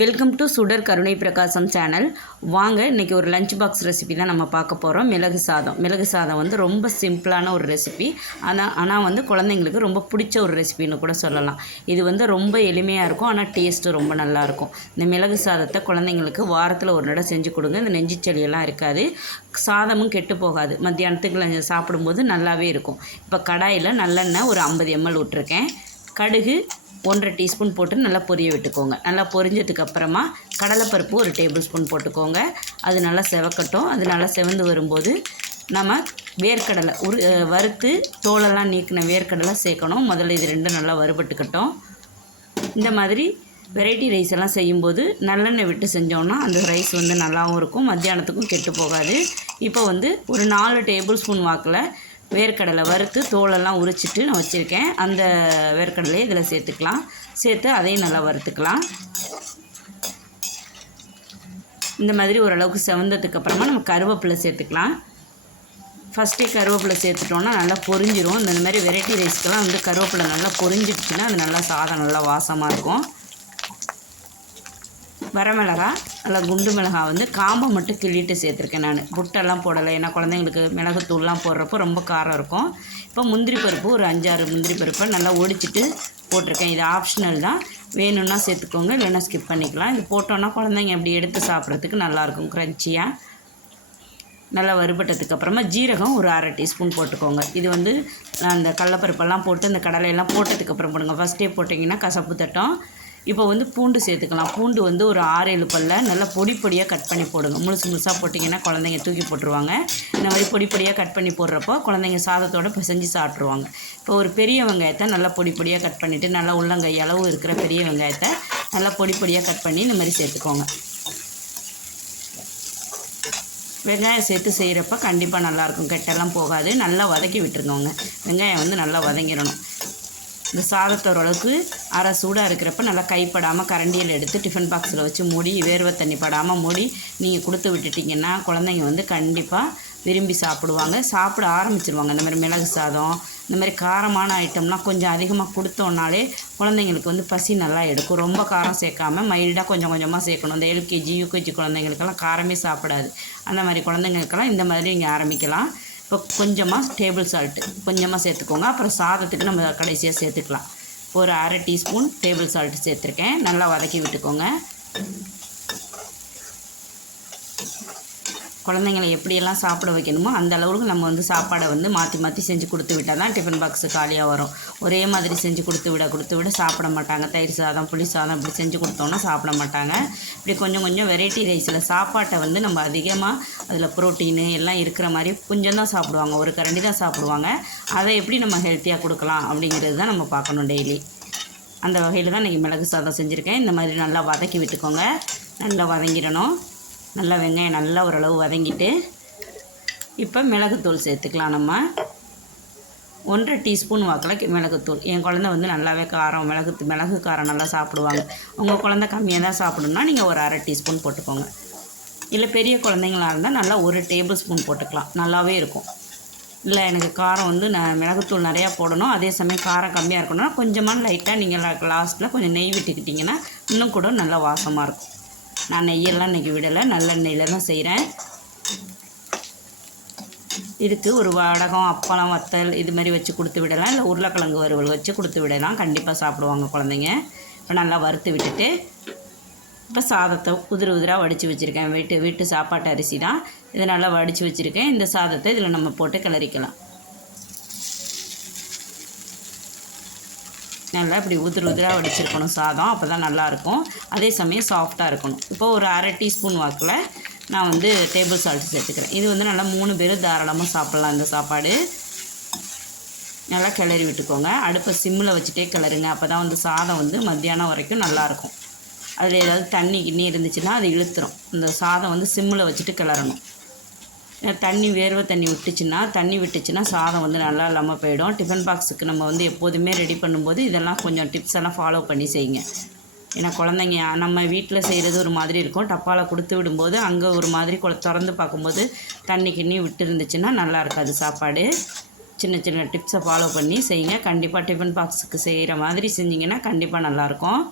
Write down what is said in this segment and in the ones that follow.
Welcome to சுடர் கருணை பிரகாசம் சேனல் வாங்க இன்றைக்கி ஒரு லஞ்ச் பாக்ஸ் ரெசிபி தான் நம்ம பார்க்க போகிறோம் மிளகு சாதம். மிளகு சாதம் வந்து ரொம்ப சிம்பிளான ஒரு ரெசிபி ஆனால் ஆனால் வந்து குழந்தைங்களுக்கு ரொம்ப பிடிச்ச ஒரு ரெசிபின்னு கூட சொல்லலாம். இது வந்து ரொம்ப எளிமையாக இருக்கும். ஆனால் டேஸ்ட்டு ரொம்ப நல்லாயிருக்கும் இந்த மிளகு சாதத்தை குழந்தைங்களுக்கு வாரத்தில் ஒரு நடை செஞ்சு கொடுங்க. இந்த நெஞ்சிச்சளியெல்லாம் இருக்காது. சாதமும் கெட்டு போகாது. மத்தியானத்துக்கு சாப்பிடும்போது நல்லாவே இருக்கும். இப்போ கடாயில் நல்லெண்ணெய் ஒரு ஐம்பது எம்எல் விட்ருக்கேன் கடுகு ஒன்றரை டீஸ்பூன் போட்டு நல்லா பொரிய விட்டுக்கோங்க. நல்லா பொரிஞ்சதுக்கு அப்புறமா கடலைப்பருப்பு ஒரு டேபிள் ஸ்பூன் போட்டுக்கோங்க. அது நல்லா செவக்கட்டும். அது நல்லா செவந்து வரும்போது நம்ம வேர்க்கடலை உரு வறுத்து தோலெல்லாம் நீக்கின வேர்க்கடலை சேர்க்கணும். முதல்ல இது ரெண்டும் நல்லா வறுபட்டுக்கட்டும். இந்த மாதிரி வெரைட்டி ரைஸ் எல்லாம் செய்யும்போது நல்லெண்ணெய் விட்டு செஞ்சோம்னா அந்த ரைஸ் வந்து நல்லாவும் இருக்கும். மத்தியானத்துக்கும் கெட்டு போகாது. இப்போ வந்து ஒரு நாலு டேபிள் ஸ்பூன் வாக்கில் வேர்க்கடலை வறுத்து தோலெல்லாம் உரிச்சிட்டு நான் வச்சுருக்கேன். அந்த வேர்க்கடலையை இதில் சேர்த்துக்கலாம். சேர்த்து அதையும் நல்லா வறுத்துக்கலாம். இந்த மாதிரி ஓரளவுக்கு செவந்ததுக்கு அப்புறமா நம்ம கருவேப்பிலை சேர்த்துக்கலாம். ஃபஸ்ட்டே கருவேப்பிலை சேர்த்துட்டோன்னா நல்லா பொரிஞ்சிரும். இந்த மாதிரி வெரைட்டி ரைஸ்க்கெல்லாம் வந்து கருவேப்பிலை நல்லா பொரிஞ்சிடுச்சுன்னா அது நல்லா சாதம் நல்லா வாசமாக இருக்கும். வரமிளகா நல்லா குண்டு மிளகாய் வந்து காம்பை மட்டும் கிள்ளிட்டு சேர்த்துருக்கேன் நான். புட்டெல்லாம் போடலை. ஏன்னா குழந்தைங்களுக்கு மிளகுத்தூள்லாம் போடுறப்போ ரொம்ப காரம் இருக்கும். இப்போ முந்திரி பருப்பு ஒரு அஞ்சாறு முந்திரி பருப்பை நல்லா ஒடிச்சிட்டு போட்டிருக்கேன். இது ஆப்ஷனல் தான். வேணும்னா சேர்த்துக்கோங்க இல்லைன்னா ஸ்கிப் பண்ணிக்கலாம். இது போட்டோன்னா குழந்தைங்க அப்படி எடுத்து சாப்பிட்றதுக்கு நல்லாயிருக்கும். க்ரன்ச்சியாக நல்லா வறுபட்டதுக்கு அப்புறமா ஜீரகம் ஒரு அரை டீஸ்பூன் போட்டுக்கோங்க. இது வந்து அந்த கடலப்பருப்பெல்லாம் போட்டு இந்த கடலையெல்லாம் போட்டதுக்கப்புறம் போடுங்க. ஃபஸ்ட்டே போட்டிங்கன்னா கசப்பு தட்டம். இப்போ வந்து பூண்டு சேர்த்துக்கலாம். பூண்டு வந்து ஒரு ஆறு ஏழு பல்ல நல்லா பொடி பொடியாக கட் பண்ணி போடுங்க முழுசு முழுசாக போட்டிங்கன்னா குழந்தைங்க தூக்கி போட்டுருவாங்க. இந்த மாதிரி பொடி பொடியாக கட் பண்ணி போடுறப்போ குழந்தைங்க சாதத்தோட பிசைஞ்சு சாப்பிட்ருவாங்க இப்போ ஒரு பெரிய வெங்காயத்தை நல்லா பொடி பொடியாக கட் பண்ணிவிட்டு நல்லா உள்ளங்கை அளவு இருக்கிற பெரிய வெங்காயத்தை நல்லா பொடி பொடியாக கட் பண்ணி இந்த மாதிரி சேர்த்துக்கோங்க. வெங்காயம் சேர்த்து செய்கிறப்ப கண்டிப்பாக நல்லாயிருக்கும் கெட்டெல்லாம் போகாது. நல்லா வதக்கி விட்டுருங்கோங்க. வெங்காயம் வந்து நல்லா வதங்கிடணும். இந்த சாதத்தை ஓரளவுக்கு அரை சூடாக இருக்கிறப்ப நல்லா கைப்படாமல் கரண்டியில் எடுத்து டிஃபன் பாக்ஸில் வச்சு மூடி வேர்வை தண்ணி படாமல் மூடி நீங்கள் கொடுத்து விட்டுட்டிங்கன்னா குழந்தைங்க வந்து கண்டிப்பாக விரும்பி சாப்பிடுவாங்க. சாப்பிட ஆரம்பிச்சிருவாங்க. இந்த மாதிரி மிளகு சாதம் இந்த மாதிரி காரமான ஐட்டம்லாம் கொஞ்சம் அதிகமாக கொடுத்தோன்னாலே குழந்தைங்களுக்கு வந்து பசி நல்லா எடுக்கும். ரொம்ப காரம் சேர்க்காம மைல்டாக கொஞ்சம் கொஞ்சமாக சேர்க்கணும். இந்த எல்கேஜி யூகேஜி குழந்தைங்களுக்கெல்லாம் காரமே சாப்பிடாது. அந்த மாதிரி குழந்தைங்களுக்கெல்லாம் இந்த மாதிரி நீங்கள் ஆரம்பிக்கலாம். இப்போ கொஞ்சமாக டேபிள் சால்ட்டு கொஞ்சமாக சேர்த்துக்கோங்க. அப்புறம் சாதத்துக்கு நம்ம கடைசியாக சேர்த்துக்கலாம். ஒரு அரை டீஸ்பூன் டேபிள் சால்ட் சேர்த்துருக்கேன். நல்லா வதக்கி விட்டுக்கோங்க. குழந்தைங்களை எப்படியெல்லாம் சாப்பிட வைக்கணுமோ அந்த அளவுக்கு நம்ம வந்து சாப்பாடை வந்து மாற்றி மாற்றி செஞ்சு கொடுத்து விட்டால் தான் டிஃபன் பாக்ஸு காலியாக வரும். ஒரே மாதிரி செஞ்சு கொடுத்து விட கொடுத்து விட சாப்பிட மாட்டாங்க. தயிர் சாதம் புளி சாதம் இப்படி செஞ்சு கொடுத்தோன்னா சாப்பிட மாட்டாங்க. இப்படி கொஞ்சம் கொஞ்சம் வெரைட்டி ரைஸில் சாப்பாட்டை வந்து நம்ம அதிகமாக அதில் ப்ரோட்டீனு எல்லாம் இருக்கிற மாதிரி கொஞ்சம் தான் சாப்பிடுவாங்க. ஒரு கரண்டி தான் சாப்பிடுவாங்க. அதை எப்படி நம்ம ஹெல்த்தியாக கொடுக்கலாம் அப்படிங்கிறது தான் நம்ம பார்க்கணும் டெய்லி அந்த வகையில் தான் இன்றைக்கி மிளகு சாதம் செஞ்சுருக்கேன். இந்த மாதிரி நல்லா வதக்கி விட்டுக்கோங்க. நல்லா வதங்கிடணும். நல்லா வெங்காயம் நல்லா ஓரளவு வதங்கிட்டு இப்போ மிளகுத்தூள் சேர்த்துக்கலாம் நம்ம. ஒன்றரை டீஸ்பூன் வாக்கில் மிளகுத்தூள். என் குழந்த வந்து நல்லாவே காரம் மிளகு மிளகு காரம் நல்லா சாப்பிடுவாங்க. உங்கள் குழந்த கம்மியாக தான் சாப்பிடணும்னா நீங்கள் ஒரு அரை டீஸ்பூன் போட்டுக்கோங்க. இல்லை பெரிய குழந்தைங்களா இருந்தால் நல்லா ஒரு டேபிள் ஸ்பூன் போட்டுக்கலாம். நல்லாவே இருக்கும். இல்லை எனக்கு காரம் வந்து நான் மிளகுத்தூள் நிறையா போடணும். அதே சமயம் காரம் கம்மியாக இருக்கணும்னா கொஞ்சமாக லைட்டாக நீங்கள் லாஸ்ட்டில் கொஞ்சம் நெய் விட்டுக்கிட்டிங்கன்னா இன்னும் கூட நல்லா வாசமாக இருக்கும். நான் நெய்யெல்லாம் இன்றைக்கி விடலை. நல்லெண்ணெயில் தான் செய்கிறேன். இதுக்கு ஒரு வடகம் அப்பளம் வத்தல் இது மாதிரி வச்சு கொடுத்து விடலாம். இல்லை உருளைக்கிழங்கு வறுவல் வச்சு கொடுத்து விடலாம். கண்டிப்பாக சாப்பிடுவாங்க குழந்தைங்க. இப்போ நல்லா வறுத்து விட்டுட்டு இப்போ சாதத்தை உதிரி உதிராக வடித்து வச்சுருக்கேன். வீட்டு வீட்டு சாப்பாட்டு அரிசி தான். இதை நல்லா வடித்து வச்சுருக்கேன். இந்த சாதத்தை இதில் நம்ம போட்டு கிளறிக்கலாம். நல்லா இப்படி உதிரி உதிராக வடிச்சிருக்கணும் சாதம் அப்போ தான் நல்லாயிருக்கும் அதே சமயம் சாஃப்டாக இருக்கணும். இப்போ ஒரு அரை டீஸ்பூன் வாக்கில் நான் வந்து டேபிள் சால்ட் சேர்த்துக்கிறேன். இது வந்து நல்லா மூணு பேர் தாராளமாக சாப்பிட்லாம் இந்த சாப்பாடு. நல்லா கிளறி விட்டுக்கோங்க. அடுப்பை சிம்மில் வச்சுட்டே கிளறுங்க. அப்போ தான் வந்து சாதம் வந்து மத்தியானம் வரைக்கும் நல்லாயிருக்கும் அதில் ஏதாவது தண்ணி கிண்ணி இருந்துச்சுன்னா அது இழுத்துரும். இந்த சாதம் வந்து சிம்மில் வச்சுட்டு கிளறணும். தண்ணி வேர்வை தண்ணி விட்டுச்சுன்னா தண்ணி விட்டுச்சுன்னா சாதம் வந்து நல்லா இல்லாமல் போயிடும். டிஃபன் பாக்ஸுக்கு நம்ம வந்து எப்போதுமே ரெடி பண்ணும்போது இதெல்லாம் கொஞ்சம் டிப்ஸ் எல்லாம் ஃபாலோ பண்ணி செய்யுங்க. ஏன்னா குழந்தைங்க நம்ம வீட்டில் செய்கிறது ஒரு மாதிரி இருக்கும். டப்பாவில் கொடுத்து விடும்போது அங்கே ஒரு மாதிரி குழ திறந்து பார்க்கும்போது தண்ணி கிண்ணி விட்டு இருந்துச்சுன்னா நல்லா இருக்காது சாப்பாடு. சின்ன சின்ன டிப்ஸை ஃபாலோ பண்ணி செய்யுங்க. கண்டிப்பாக டிஃபன் பாக்ஸுக்கு செய்கிற மாதிரி செஞ்சிங்கன்னா கண்டிப்பாக நல்லாயிருக்கும்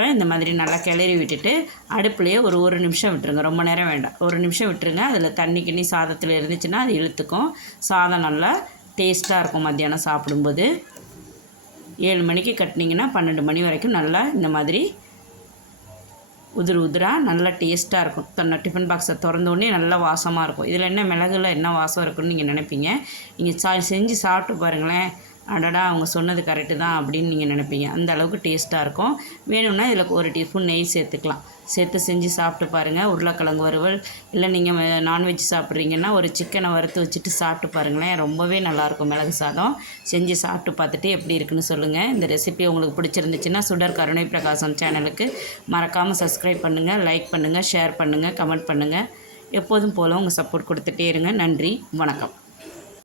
இப்போ இந்த மாதிரி நல்லா கிளறி விட்டுட்டு அடுப்புலேயே ஒரு ஒரு நிமிஷம் விட்டுருங்க. ரொம்ப நேரம் வேண்டாம். ஒரு நிமிஷம் விட்டுருங்க. அதில் தண்ணி கிண்ணி சாதத்தில் இருந்துச்சுன்னா அது இழுத்துக்கும். சாதம் நல்லா டேஸ்ட்டாக இருக்கும் மத்தியானம் சாப்பிடும்போது. ஏழு மணிக்கு கட்டினீங்கன்னா பன்னெண்டு மணி வரைக்கும் நல்லா இந்த மாதிரி உதிர் உதிராக நல்லா டேஸ்ட்டாக இருக்கும். தன்னை டிஃபன் பாக்ஸை திறந்தோடனே நல்லா வாசமாக இருக்கும். இதில் என்ன மிளகுல என்ன வாசம் இருக்குன்னு நீங்கள் நினைப்பீங்க? நீங்கள் சா செஞ்சு சாப்பிட்டு பாருங்களேன். அடடா அவங்க சொன்னது கரெக்டு தான் அப்படின்னு நீங்கள் நினைப்பீங்க. அந்த அளவுக்கு டேஸ்ட்டாக இருக்கும். வேணும்னா இதில் ஒரு டீஸ்பூன் நெய் சேர்த்துக்கலாம். சேர்த்து செஞ்சு சாப்பிட்டு பாருங்கள் உருளைக்கிழங்கு வறுவல் இல்லை நீங்கள் நான்வெஜ் சாப்பிட்றீங்கன்னா ஒரு சிக்கனை வறுத்து வச்சுட்டு சாப்பிட்டு பாருங்களேன். ரொம்பவே நல்லாயிருக்கும் மிளகு சாதம். செஞ்சு சாப்பிட்டு பார்த்துட்டு எப்படி இருக்குன்னு சொல்லுங்கள் இந்த ரெசிபி உங்களுக்கு பிடிச்சிருந்துச்சுன்னா சுடர் கருணை பிரகாசம் சேனலுக்கு மறக்காமல் சப்ஸ்கிரைப் பண்ணுங்கள் லைக் பண்ணுங்கள் ஷேர் பண்ணுங்கள் கமெண்ட் பண்ணுங்கள் எப்போதும் போல் உங்கள் சப்போர்ட் கொடுத்துட்டே இருங்க. நன்றி வணக்கம்.